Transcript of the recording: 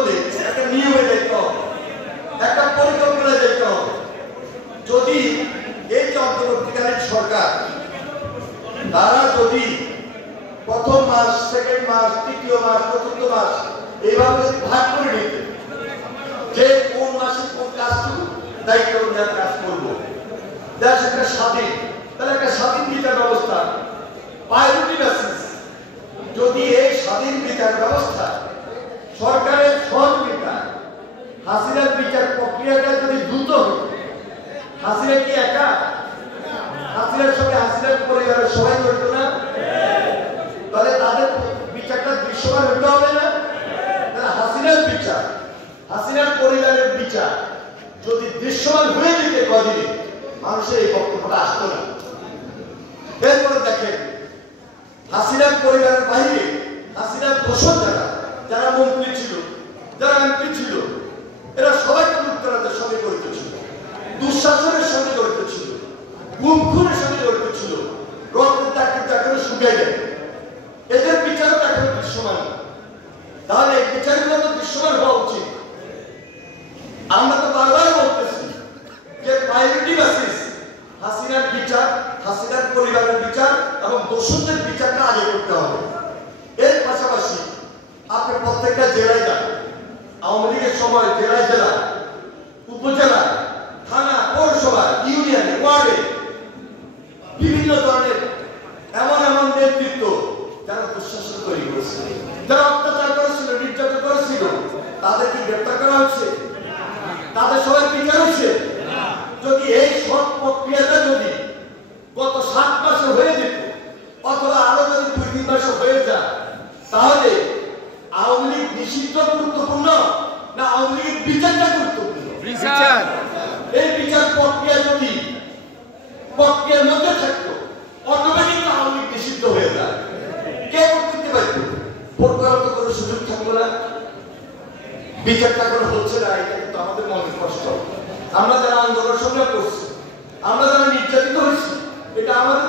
হলে একটা নিয়মে দেখতে হবে, একটা পরিকল্পনা দেখতে হবে। যদি এই যে অন্তর্বর্তীকালীন সরকার তারা যদি প্রথম মাস, সেকেন্ড মাস, তৃতীয় মাস, চতুর্থ মাস এইভাবে ভাগ করে নিতে, যে কোন মাসে কোন কাজটুকু দায়িত্ব নেওয়ার কাজ করবো, দেশ একটা স্বাধীন, তাহলে একটা স্বাধীন বিচার ব্যবস্থা প্রায়োরিটি বেসিস। যদি এই স্বাধীন বিচার ব্যবস্থা সরকারের সহযোগিতা হাসিনার বিচার প্রক্রিয়াটা যদি দ্রুত হতো, হাসিনা কি একা, হাসিনার সঙ্গে হাসিনার পরিবারের সবাই জড়িত না, তাহলে তাদের বিচারটা দৃশ্যমান হতে হবে না? হাসিনার বিচার, হাসিনার পরিবারের বিচার যদি দৃশ্যমান হয়ে যেত কদিনে, মানুষের এই বক্তব্যটা আসতো না। এরপরে দেখেন হাসিনার পরিবারের বাইরে হাসিনার দোষর যারা মন্ত্রী ছিল, যারা এমপি ছিল, এরা সবাই লুটতরাজের সঙ্গে জড়িত ছিল, দুঃশাসনের সঙ্গে জড়িত ছিল, গুম খুনের সঙ্গে জড়িত ছিল, রক্তের চাকরি শুকিয়ে গেল। এদের বিচারও এখন দৃশ্যমান। তাহলে এই বিচারগুলো তো দৃশ্যমান হওয়া উচিত। আমরা তো বারবার বলতেছি যে প্রায়োরিটি বেসিস হাসিনার বিচার, হাসিনার পরিবারের বিচার এবং দোষীদের বিচারটা আগে করতে হবে। এর পাশাপাশি আপনি প্রত্যেকটা জেলায় যান, আওয়ামী লীগের সময় জেলায় জেলা, উপজেলা, থানা, পৌরসভা, ইউনিয়নে, ওয়ার্ডে বিভিন্ন ধরনের এমন এমন নেতৃত্ব যারা দুঃশাসন তৈরি করেছিল, যারা অত্যাচার করেছিল, নির্যাতন করেছিল, তাদেরকে গ্রেপ্তার করা হচ্ছে, তাদের সবাই বিচার হচ্ছে। যদি এই সব প্রক্রিয়াটা যদি গত 7 মাসে হয়ে যেত, অথবা আরো যদি 2-3 মাসে হয়ে যায়, তাহলে আওয়ামী লীগ নিষিদ্ধ গুরুত্বপূর্ণ না আওয়ামী লীগের বিচারটা গুরুত্বপূর্ণ? বিচার। এই বিচার প্রক্রিয়া যদি প্রক্রিয়ার মধ্যে থাকতো, অটোমেটিক আওয়ামী লীগ নিষিদ্ধ হয়ে যায়। কে করতে পারত? ভোট করার তো কোনো সুযোগ থাকতো না। বিচারটা কোনো হচ্ছে না, এটা কিন্তু আমাদের মনে কষ্ট। আমরা যারা আন্দোলন সংগ্রাম করছি, আমরা যারা নির্যাতিত হয়েছি, এটা আমাদের